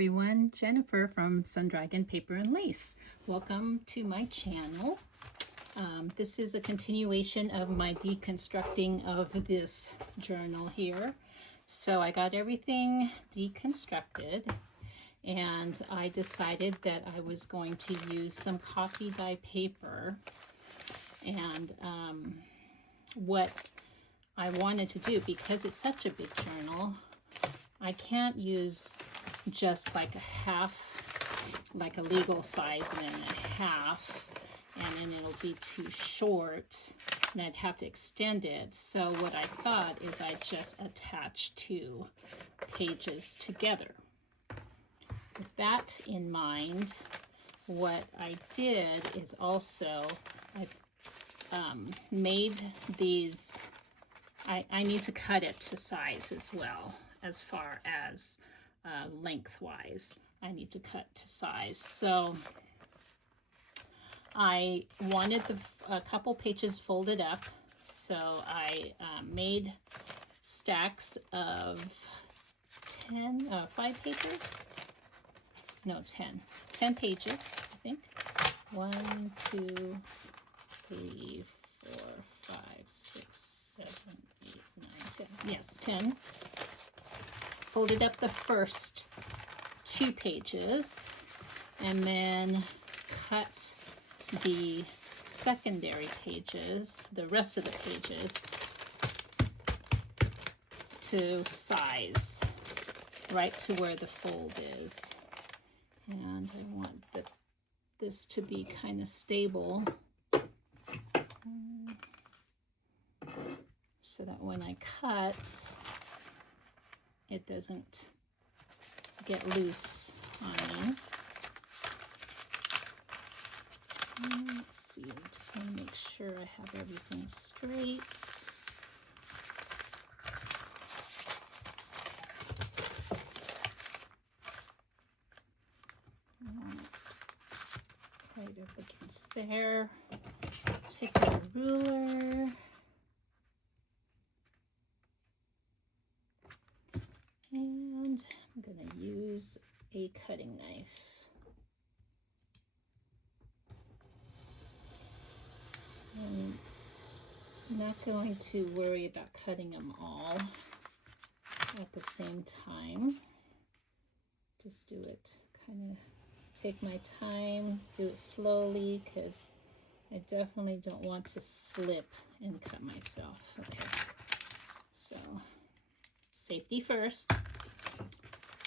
everyone, Jennifer from Sundragon Paper and Lace. Welcome to my channel. This is a continuation of my deconstructing of this journal here. So I got everything deconstructed and I decided that I was going to use some coffee dye paper, and what I wanted to do, because it's such a big journal, I can't use just like a half, like a legal size and then a half, and then it'll be too short and I'd have to extend it. So what I thought is I'd just attach two pages together. With that in mind, what I did is also I've made these, I need to cut it to size as well, as far as lengthwise. I need to cut to size. So I wanted a couple pages folded up, so I made stacks of 5 papers. No, 10 pages, I think. 1, 2, 3, 4, 5, 6, 7, 8, 9, 10. Yes, 10. Folded up the first 2 pages and then cut the secondary pages, the rest of the pages, to size, right to where the fold is. And I want this to be kind of stable, so that when I cut, it doesn't get loose on me. Let's see, I just want to make sure I have everything straight. Right up against there. Take a ruler. And I'm going to use a cutting knife. I'm not going to worry about cutting them all at the same time. Just do it, kind of take my time, do it slowly, because I definitely don't want to slip and cut myself. Okay, so safety first.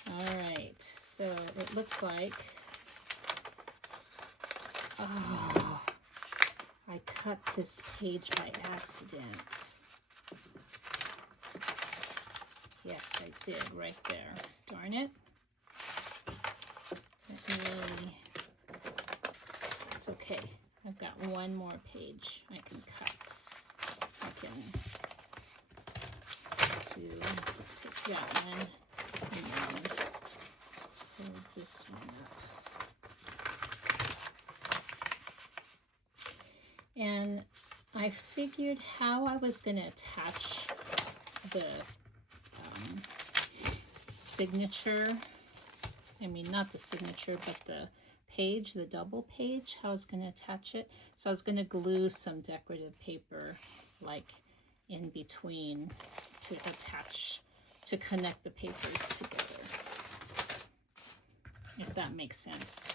All right, so it looks like, oh, I cut this page by accident. Yes, I did, right there. Darn it. It's okay. I've got one more page I can cut. I can take that one and then fold this one up. And I figured how I was going to attach the signature, I mean not the signature, but the page, the double page, how I was going to attach it. So I was going to glue some decorative paper like in between to attach, to connect the papers together, if that makes sense.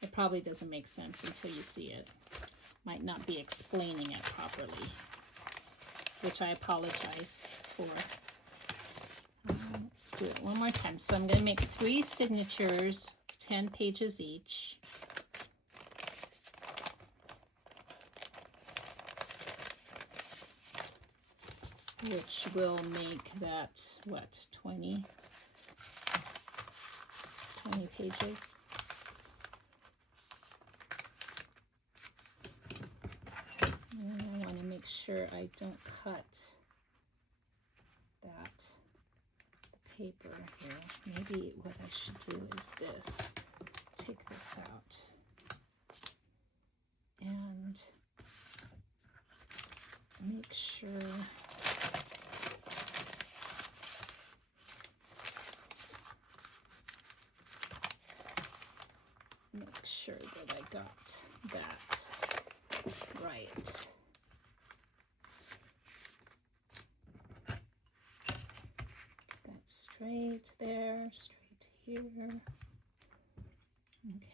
It probably doesn't make sense until you see it. Might not be explaining it properly, which I apologize for. Let's do it one more time. So I'm going to make 3 signatures, 10 pages each. Which will make that, what, 20 pages. And I want to make sure I don't cut that paper here. Maybe what I should do is this. Take this out and make sure sure that I got that right. That's straight there, straight here.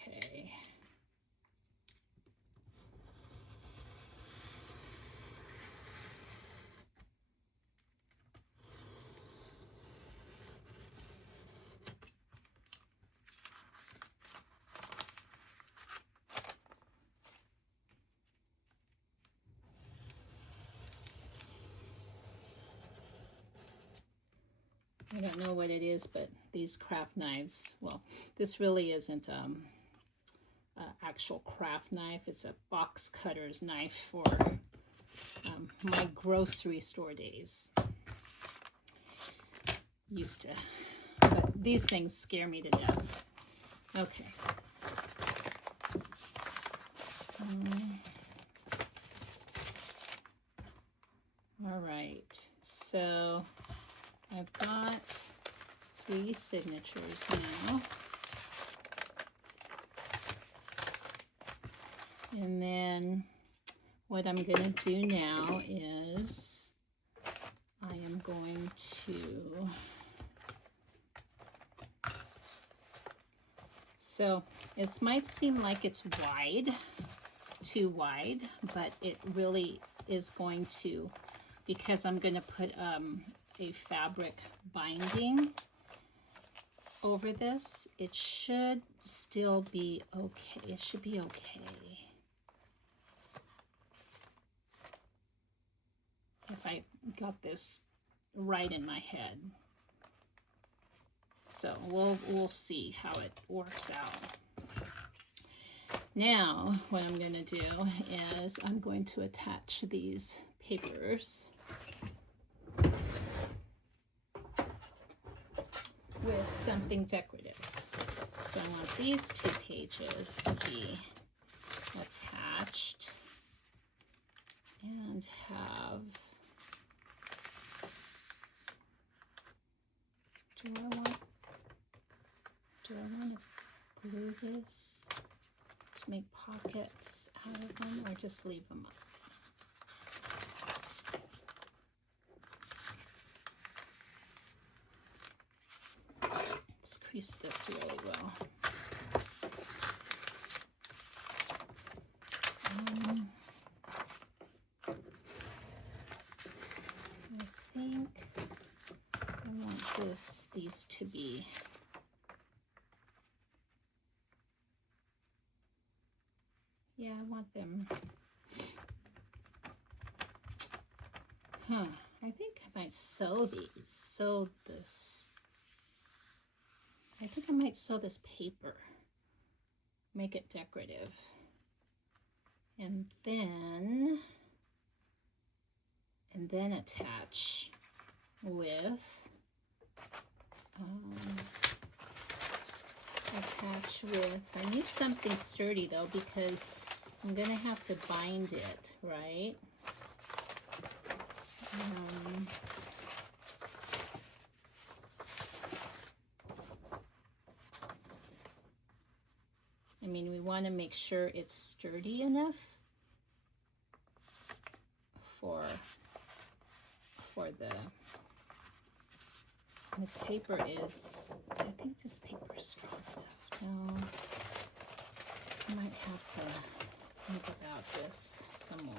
Okay. I don't know what it is, but these craft knives, well, this really isn't actual craft knife. It's a box cutter's knife for my grocery store days. Used to, but these things scare me to death. Okay. All right, so I've got 3 signatures now. And then what I'm going to do now is I am going to, so this might seem like it's wide, too wide, but it really is going to, because I'm going to put a fabric binding over this, it should still be okay. It should be okay. If I got this right in my head. So we'll see how it works out. Now what I'm going to do is I'm going to attach these papers with something decorative. So I want these 2 pages to be attached and have, do I want to glue this to make pockets out of them, or just leave them up? Let's crease this really well. I think I want these to be I want them. I think I might sew this. I think I might sew this paper, make it decorative, and then attach with I need something sturdy though, because I'm gonna have to bind it, right? I mean, we want to make sure it's sturdy enough for this paper is, I think this paper is strong enough. No, I might have to think about this some more.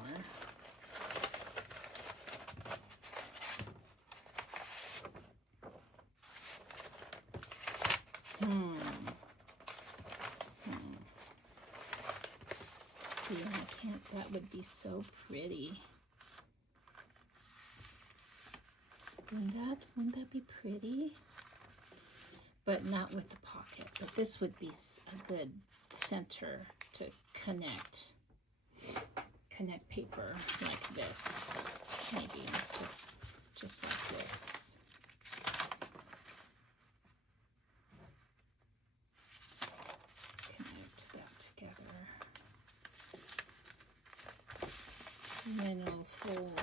See, I can't, that would be so pretty. Wouldn't that be pretty? But not with the pocket. But this would be a good center to connect paper like this. Maybe just like this. Connect that together. And then I'll fold.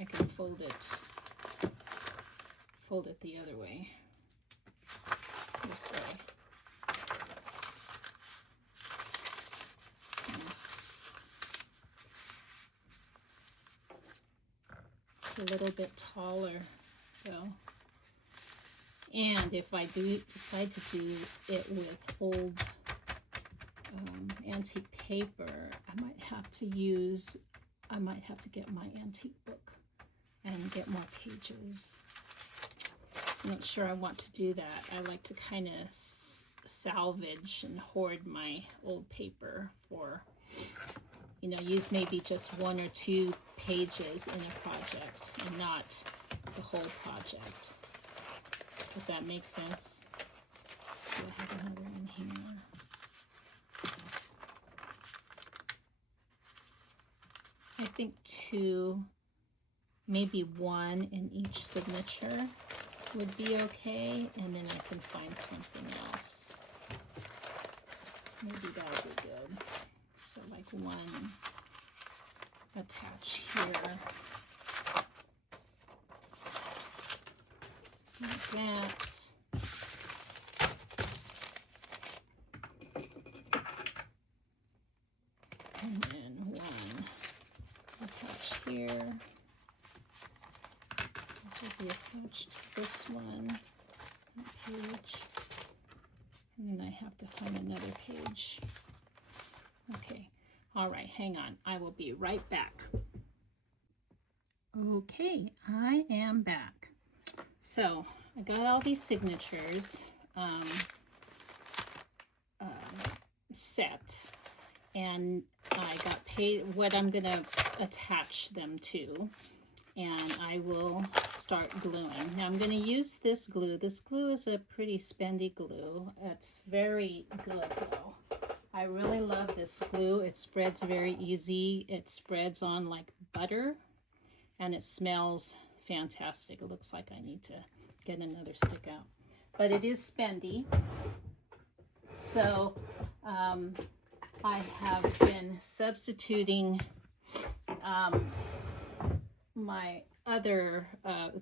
I can fold it the other way, this way. a little bit taller though. And if I do decide to do it with old antique paper, I might have to get my antique book and get more pages. I'm not sure I want to do that. I like to kind of salvage and hoard my old paper for, you know, use maybe just 1 or 2 pages in a project and not the whole project. Does that make sense? So I have another one here. I think 2, maybe 1 in each signature would be okay, and then I can find something else. Maybe that'll be good. So like 1 attach here, like that. And then 1 attach here. This will be attached to this one page. And then I have to find another page. Okay. All right, hang on. I will be right back. Okay, I am back. So I got all these signatures set, and I got paid what I'm gonna attach them to, and I will start gluing. Now I'm gonna use this glue. This glue is a pretty spendy glue. It's very good though. I really love this glue. It spreads very easy. It spreads on like butter, and it smells fantastic. It looks like I need to get another stick out, but it is spendy. So I have been substituting my other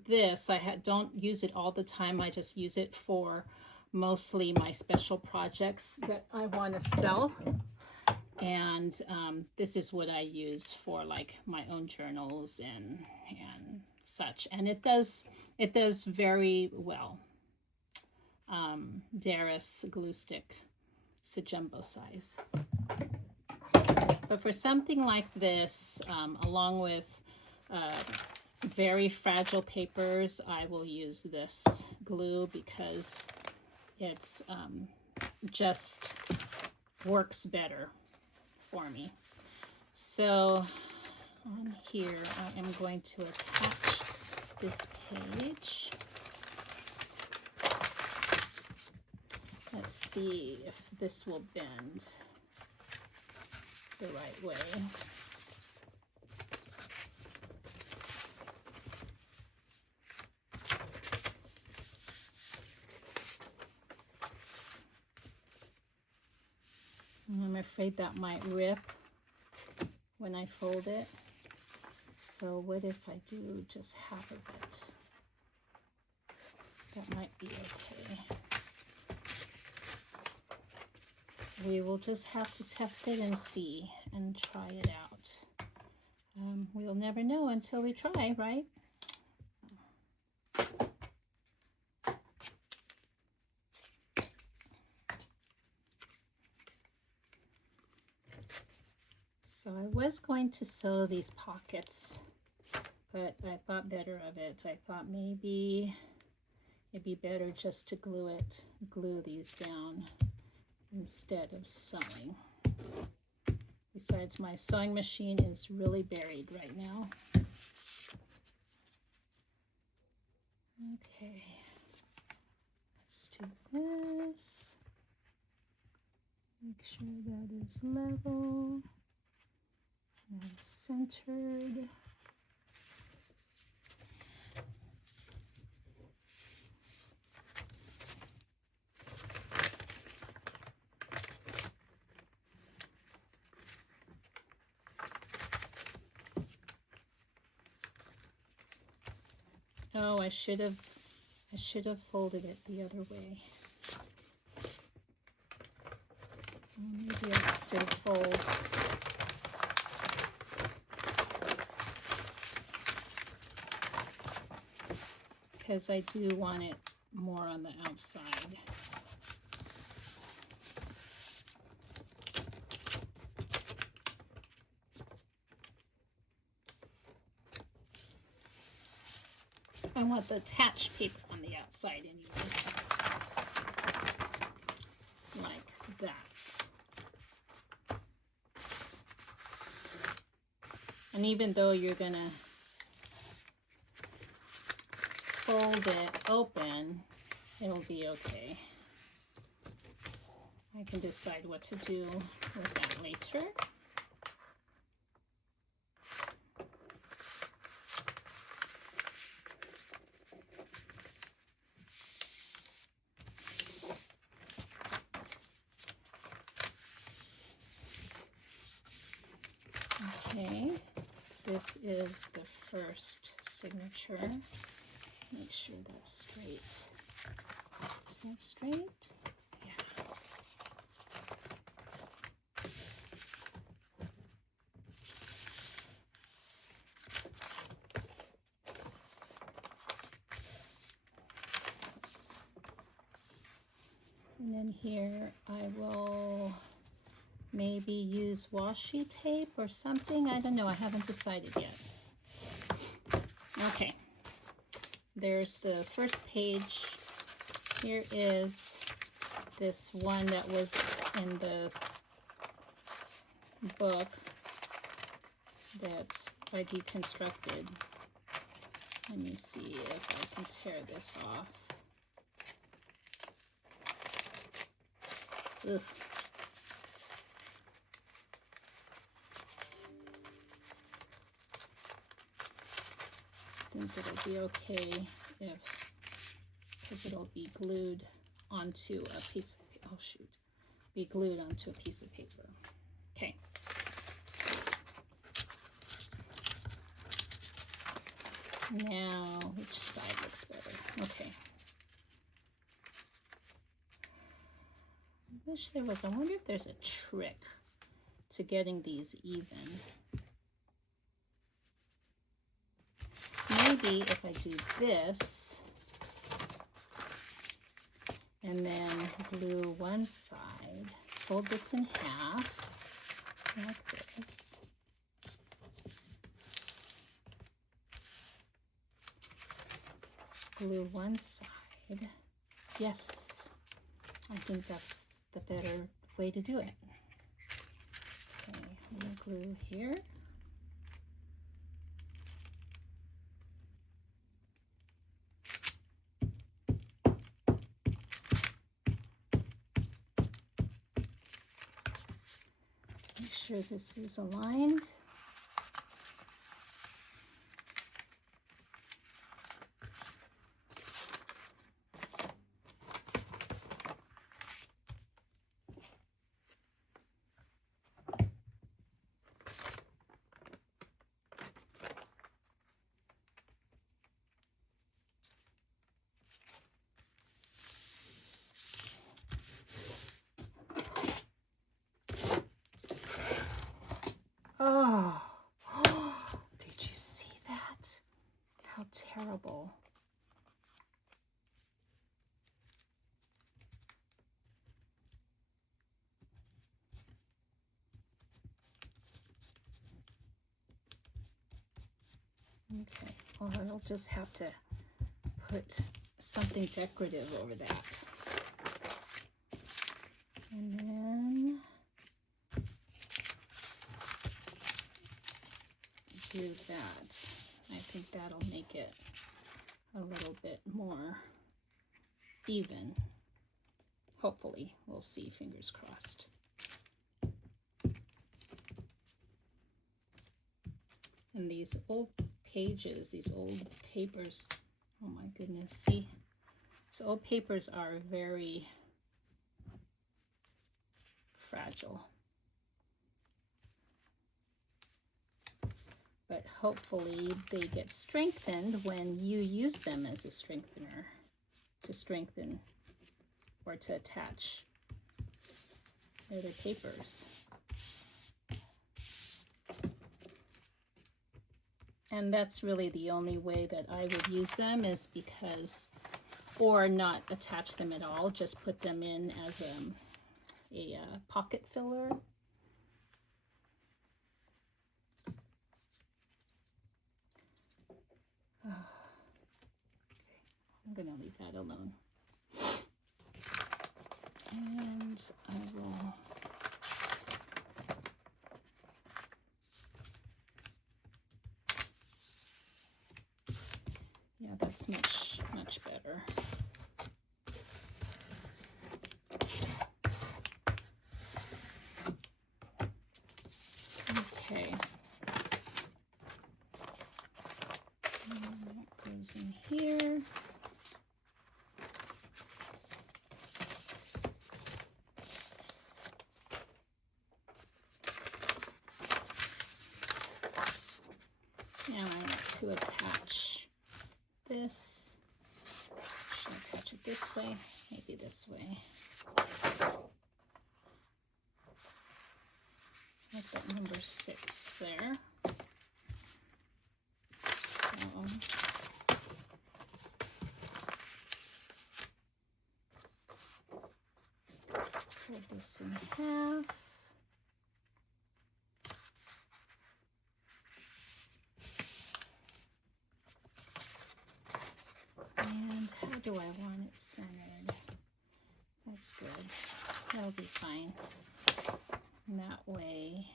this. Don't use it all the time. I just use it for mostly my special projects that I want to sell, and this is what I use for like my own journals and such, and it does very well. Daris glue stick, it's a jumbo size, but for something like this, along with very fragile papers, I will use this glue because it's just works better for me. So on here I am going to attach this page. Let's see if this will bend the right way. I'm afraid that might rip when I fold it. So what if I do just half of it? That might be okay. We will just have to test it and see and try it out. We'll never know until we try, right? So I was going to sew these pockets, but I thought better of it. I thought maybe it'd be better just to glue these down instead of sewing. Besides, my sewing machine is really buried right now. Okay, let's do this. Make sure that is level and centered. Oh, I should have folded it the other way. Maybe I'll still fold. because I do want it more on the outside. I want the attached paper on the outside anyway. Like that. And even though you're gonna fold it open, it'll be okay. I can decide what to do with that later. Okay, this is the first signature. Make sure that's straight. Is that straight? Yeah. And then here I will maybe use washi tape or something. I don't know. I haven't decided yet. Okay. There's the first page. Here is this one that was in the book that I deconstructed. Let me see if I can tear this off. Ugh. I think it'll be okay because it'll be glued onto a piece of, oh shoot, be glued onto a piece of paper. Okay. Now, which side looks better? Okay. I wish there was, I wonder if there's a trick to getting these even. Maybe if I do this and then glue one side, fold this in half like this. Glue one side. Yes, I think that's the better way to do it. Okay, I'm gonna glue here. Make sure this is aligned. Oh, did you see that? How terrible. Okay, well, I'll just have to put something decorative over that. And then do that. I think that'll make it a little bit more even. Hopefully, we'll see, fingers crossed. And these old pages, these old papers, oh my goodness, see? So old papers are very fragile. But hopefully they get strengthened when you use them as a strengthener to strengthen or to attach other papers. And that's really the only way that I would use them, is because, or not attach them at all, just put them in as a pocket filler. I'm going to leave that alone. And I will yeah, that's much better. Okay. And that goes in here. Now I want to attach this. Should I attach it this way? Maybe this way. Like that number 6 there. So fold this in half. And how do I want it centered? That's good. That'll be fine. And that way,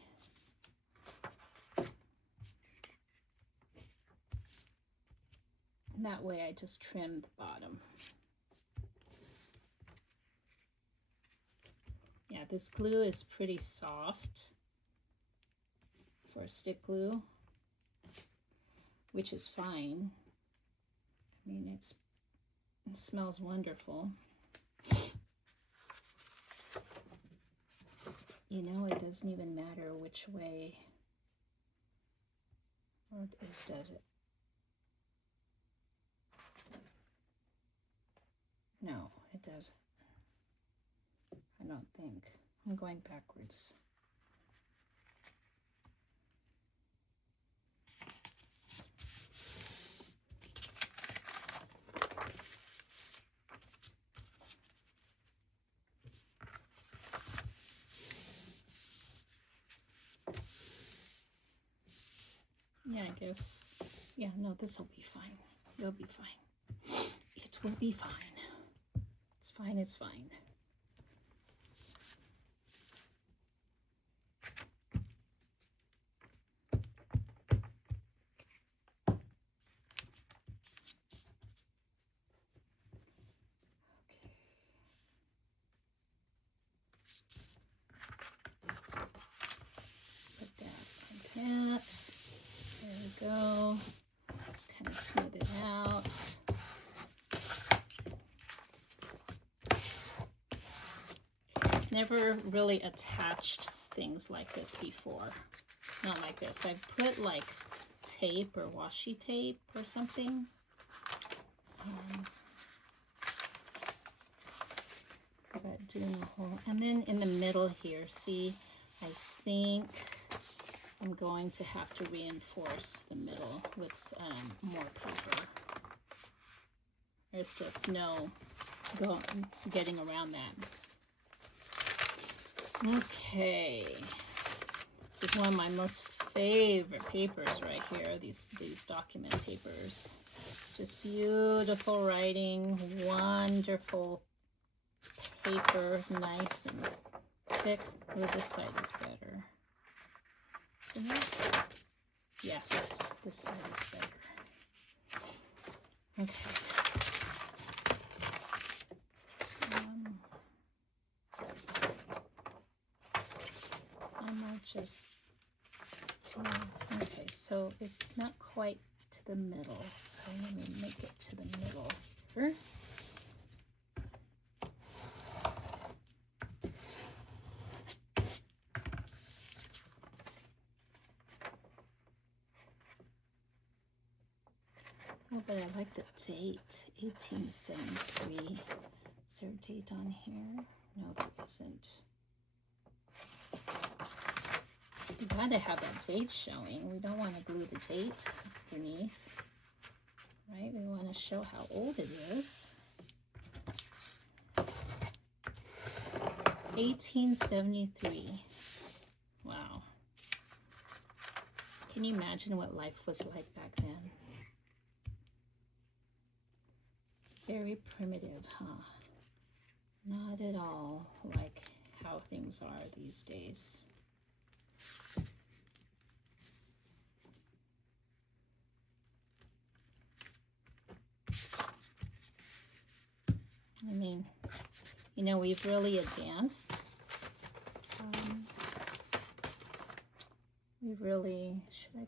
I just trim the bottom. Yeah, this glue is pretty soft for stick glue, which is fine. I mean, it smells wonderful. You know, it doesn't even matter which way, or does it? No, it doesn't. I don't think. I'm going backwards. Yeah, I guess. Yeah, no, this will be fine. It'll be fine. It will be fine. It's fine, it's fine. Put that like that. There we go. Just kind of smooth it out. Never really attached things like this before. Not like this. I've put like tape or washi tape or something. But doing the whole, and then in the middle here, see, I think I'm going to have to reinforce the middle with more paper. There's just no getting around that. Okay, this is one of my most favorite papers right here, these document papers. Just beautiful writing, wonderful paper, nice and thick. Oh, this side is better. So yes, this side is better. Okay. I might just, okay, so it's not quite to the middle, so let me make it to the middle here. Oh, but I like the date, 1873. Is there a date on here? No, there isn't. Gotta have that date showing. We don't want to glue the date underneath, right? We want to show how old it is. 1873. Wow. Can you imagine what life was like back then? Very primitive, huh? Not at all like how things are these days. I mean, you know, we've really advanced. We've really, should I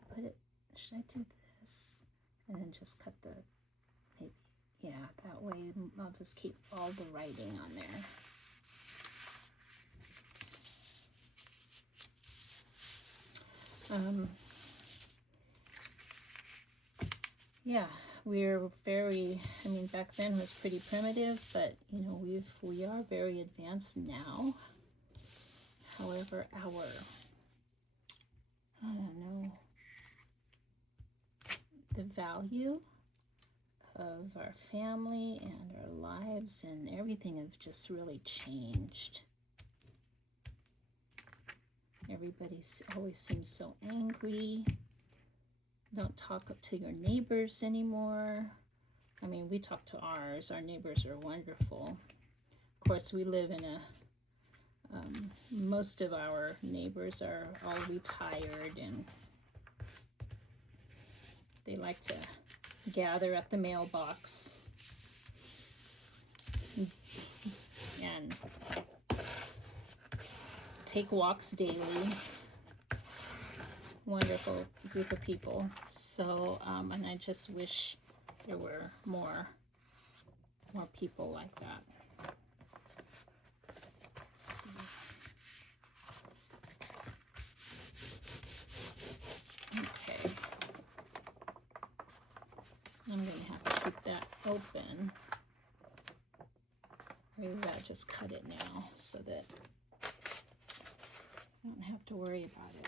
do this? And then just cut the, maybe, yeah, that way I'll just keep all the writing on there. Yeah, we're very, I mean, back then it was pretty primitive, but you know, we are very advanced now. However, our, I don't know, the value of our family and our lives and everything have just really changed. Everybody always seems so angry. Don't talk to your neighbors anymore. I mean, we talk to ours. Our neighbors are wonderful. Of course, we live in a, most of our neighbors are all retired, and they like to gather at the mailbox and take walks daily. Wonderful group of people. So, and I just wish there were more people like that. Let's see. Okay. I'm going to have to keep that open. Maybe I'll just cut it now so that I don't have to worry about it.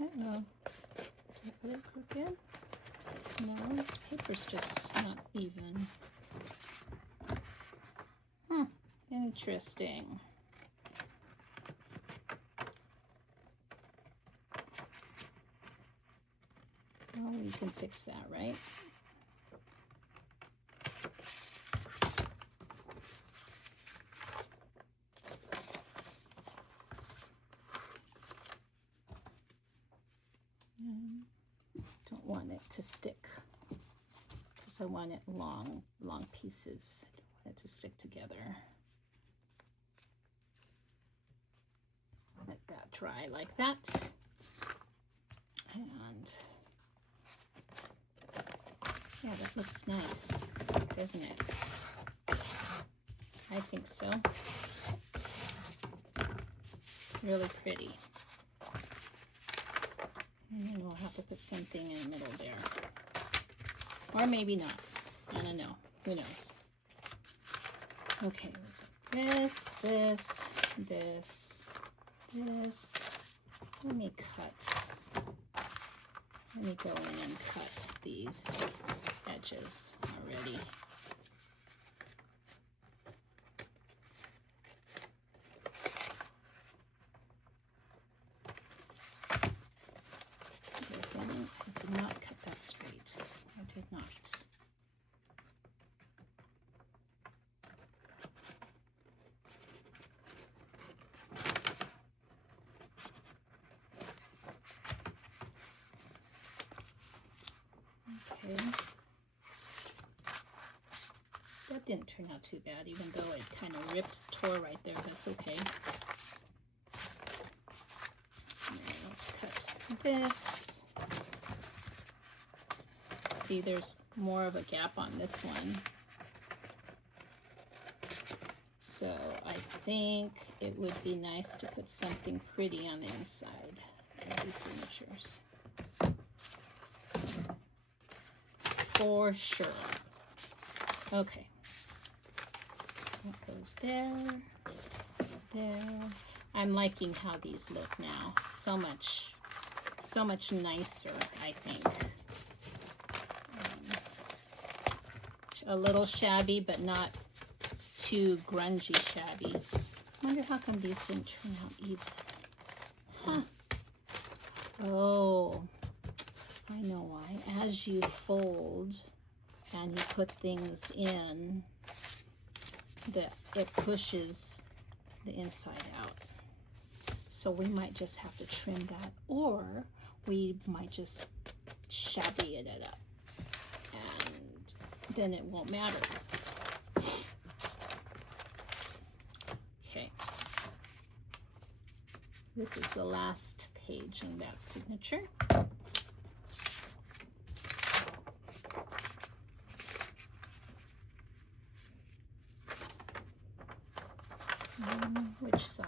Uh-oh. Did I put it crooked? No, this paper's just not even. Interesting. Well, we can fix that, right? Don't want it to stick because I want it long pieces. I don't want it to stick together. Let that dry like that. And yeah, that looks nice, doesn't it? I think so. Really pretty. And then we'll have to put something in the middle there. Or maybe not. I don't know. Who knows? Okay, this. Let me go in and cut these edges already. I did not cut that straight. I did not. Okay. That didn't turn out too bad, even though it kind of tore right there. That's okay. And let's cut this. see there's more of a gap on this one. So I think it would be nice to put something pretty on the inside of these signatures. For sure. Okay. That goes there, there. I'm liking how these look now. So much nicer, I think. A little shabby, but not too grungy shabby. I wonder how come these didn't turn out even. Huh. Oh, I know why. As you fold and you put things in, it pushes the inside out. So we might just have to trim that, or we might just shabby it up, and then it won't matter. Okay. This is the last page in that signature. Which side?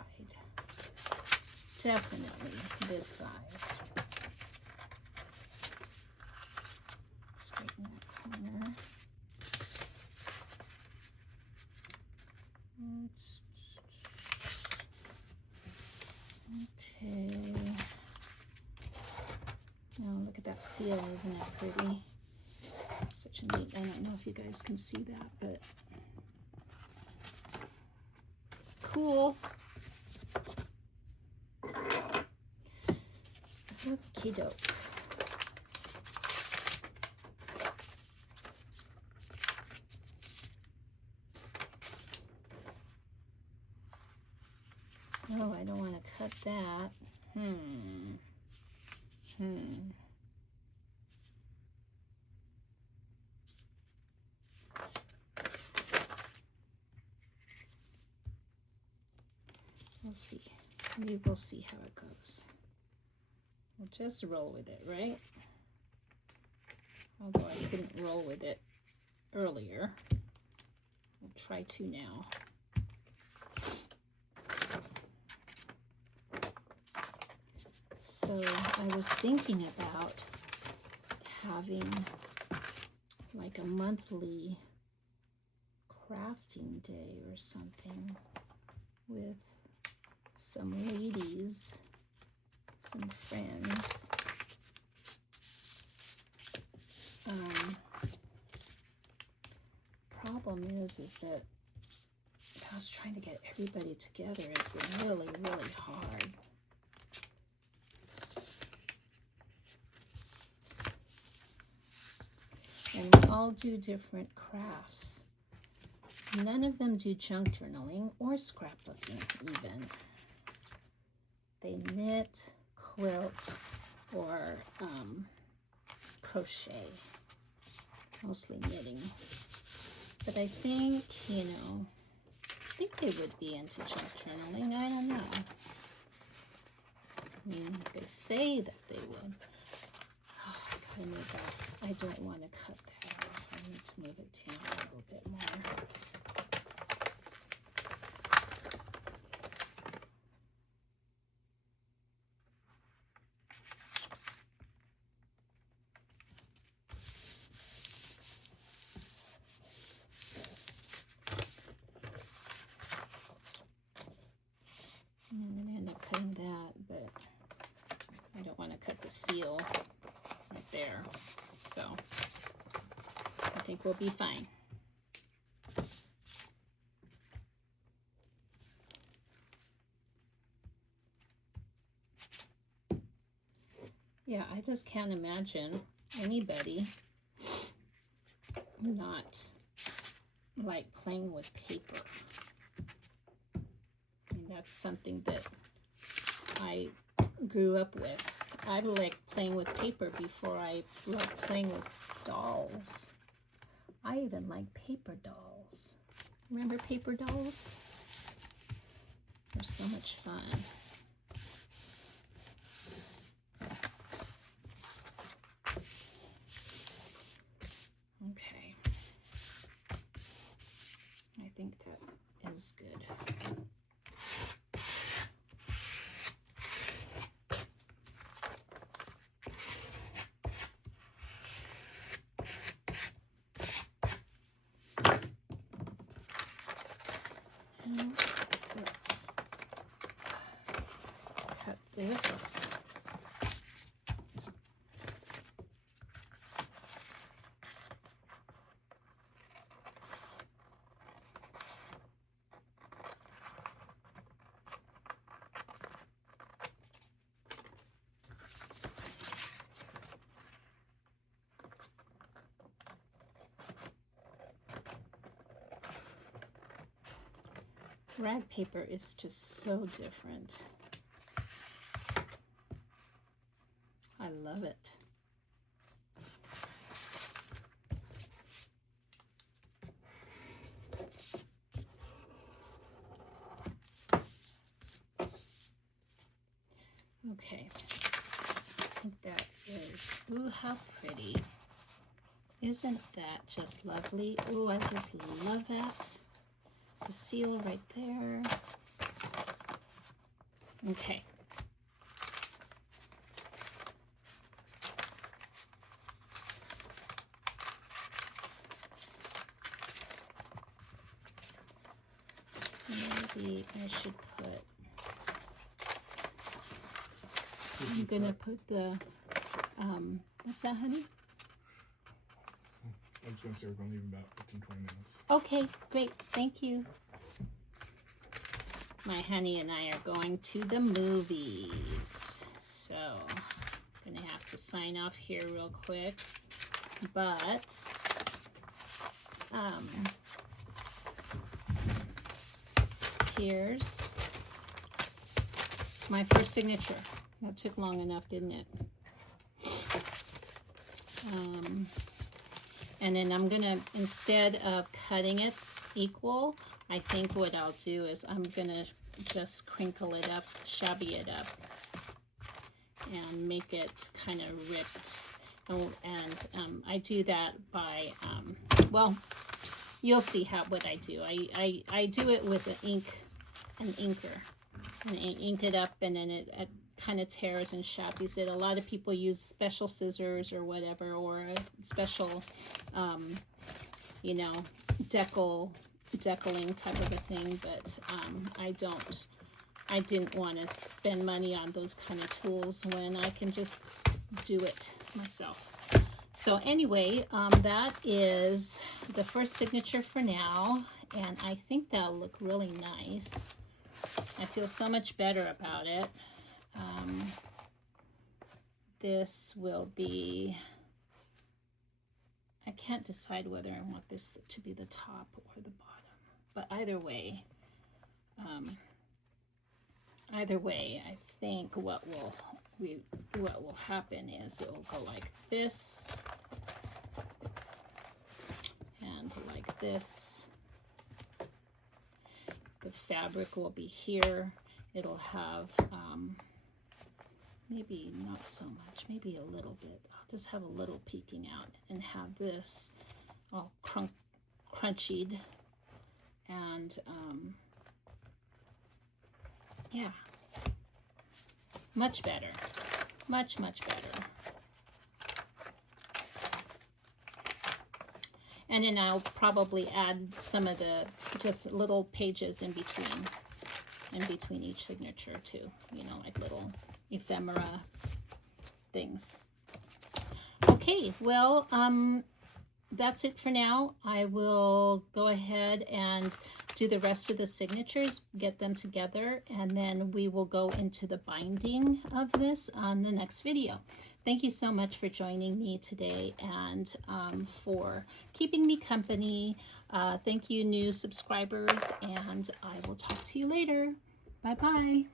Definitely this side. Straighten that corner. Okay. Now look at that seal, isn't it pretty? Such a neat, I don't know if you guys can see that, but cool. Okie doke. Oh, I don't want to cut that. We'll see. We will see how it goes. We'll just roll with it, right? Although I couldn't roll with it earlier. I'll try to now. So I was thinking about having like a monthly crafting day or something with some ladies, some friends. Problem is that I was trying to get everybody together has been really, really hard. And we all do different crafts. None of them do junk journaling or scrapbooking even. They knit, quilt, or crochet. Mostly knitting. But I think, I think they would be into junk journaling. I don't know. I mean, they say that they would. Oh, I gotta move that. I don't want to cut that off. I need to move it down a little bit more. I'm going to end up cutting that, but I don't want to cut the seal right there. So I think we'll be fine. Yeah, I just can't imagine anybody not like playing with paper. That's something that I grew up with. I liked playing with paper before I liked playing with dolls. I even like paper dolls. Remember paper dolls? They're so much fun. think that is good. Now, let's cut this. Rag paper is just so different. I love it. Okay, I think that is, ooh, how pretty. Isn't that just lovely? Ooh, I just love that. The seal right there. Okay. Maybe I should put, I'm gonna put the, what's that, honey? I was going to say we're going to leave about 15-20 minutes. Okay, great, thank you. My honey and I are going to the movies, so I'm gonna have to sign off here real quick, but here's my first signature. That took long enough, didn't it? And then I'm gonna, instead of cutting it equal, I think what I'll do is I'm gonna just crinkle it up, shabby it up, and make it kind of ripped. Oh, and I do that by, well, you'll see what I do. I do it with an inker, and I ink it up, and then it kind of tears and shabbies it. A lot of people use special scissors or whatever, or a special, you know, decaling type of a thing, but I didn't want to spend money on those kind of tools when I can just do it myself. So anyway, that is the first signature for now, and I think that'll look really nice. I feel so much better about it. This will be, I can't decide whether I want this to be the top or the bottom, but either way, I think what will happen is it will go like this and like this. The fabric will be here. It'll have maybe not so much, maybe a little bit. I'll just have a little peeking out and have this all crunchied, and yeah, much better, much better. And then I'll probably add some of the just little pages in between each signature too, you know, like little ephemera things. Okay, well, that's it for now. I will go ahead and do the rest of the signatures, get them together, and then we will go into the binding of this on the next video. Thank you so much for joining me today and for keeping me company. Thank you, new subscribers, and I will talk to you later. Bye-bye.